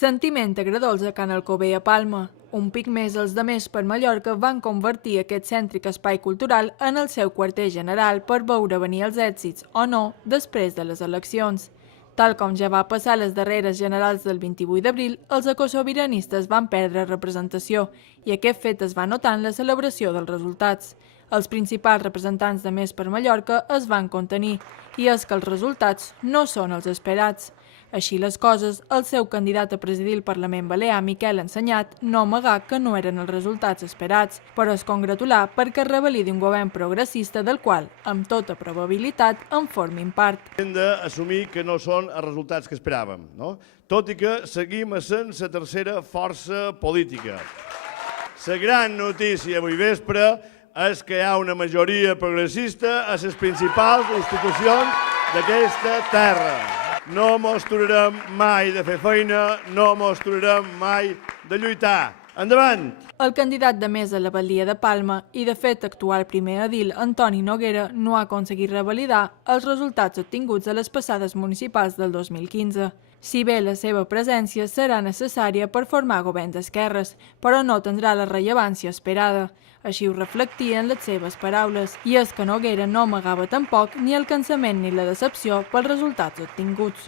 Sentiment agradolç a Can Alcover a Palma. Un pic més els de Més per Mallorca van convertir aquest cèntric espai cultural en el seu quarter general per veure venir els èxits, o no, després de les eleccions. Tal com ja va passar a les darreres generals del 28 d'abril, els ecosobiranistes van perdre representació i aquest fet es va notar en la celebració dels resultats. Els principals representants de Més per Mallorca es van contenir i és que els resultats no són els esperats. Així les coses, el seu candidat a presidir el Parlament Balear, Miquel Ensenyat, no amagà que no eren els resultats esperats, però es congratulà perquè es revalidi un govern progressista del qual, amb tota probabilitat, en formin part. Hem d'assumir que no són els resultats que esperàvem, no? Tot i que seguim essent la tercera força política. La gran notícia avui vespre és que hi ha una majoria progressista a les principals institucions d'aquesta terra. No mos aturarem mai de fer feina, no mos aturarem mai de lluitar. Endavant! El candidat de Més a la Batllia de Palma i, de fet, actual primer edil, Antoni Noguera, no ha aconseguit revalidar els resultats obtinguts a les passades municipals del 2015. Si bé la seva presència serà necessària per formar govern d'esquerres, però no tindrà la rellevància esperada. Així ho reflectien les seves paraules, i és que Noguera no amagava tampoc ni el cansament ni la decepció pels resultats obtinguts.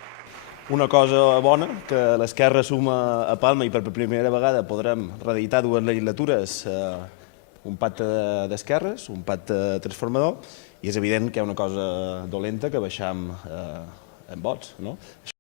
Una cosa bona, que l'esquerra suma a Palma i per primera vegada podrem reeditar dues legislatures un pacte d'esquerres, un pacte transformador, i és evident que hi ha una cosa dolenta que baixam en vots, no? Això